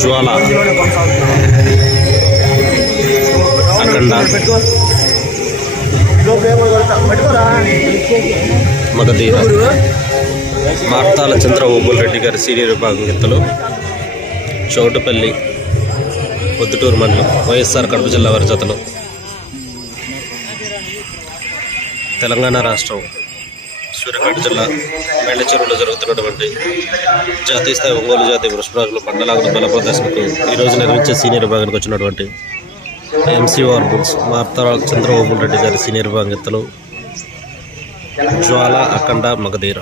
జ్వాల అఖండ మగధీర మార్తాల చంద్ర ఓబుల్ రెడ్డి గారి సీనియర్ విభాగం గిత్తలు చౌటుపల్లి పొద్దుటూరు మండలం వైఎస్ఆర్ కడప జిల్లా వారి జతలు తెలంగాణ రాష్ట్రం సూర్యాపేట జిల్లా మేళ్ళచెరువులో జరుగుతున్నటువంటి జాతీయ స్థాయి ఒంగోలు జాతీయ వృషభరాజుల పండలాగల బల ప్రదర్శనకు ఈరోజు నిర్వహించే సీనియర్ విభాగానికి వచ్చినటువంటి ఎంసీఆర్ బుల్స్ మార్తాల చంద్ర ఓబుల్ రెడ్డి గారి సీనియర్ విభాగం గిత్తలు జ్వాల అఖండ మగధీర.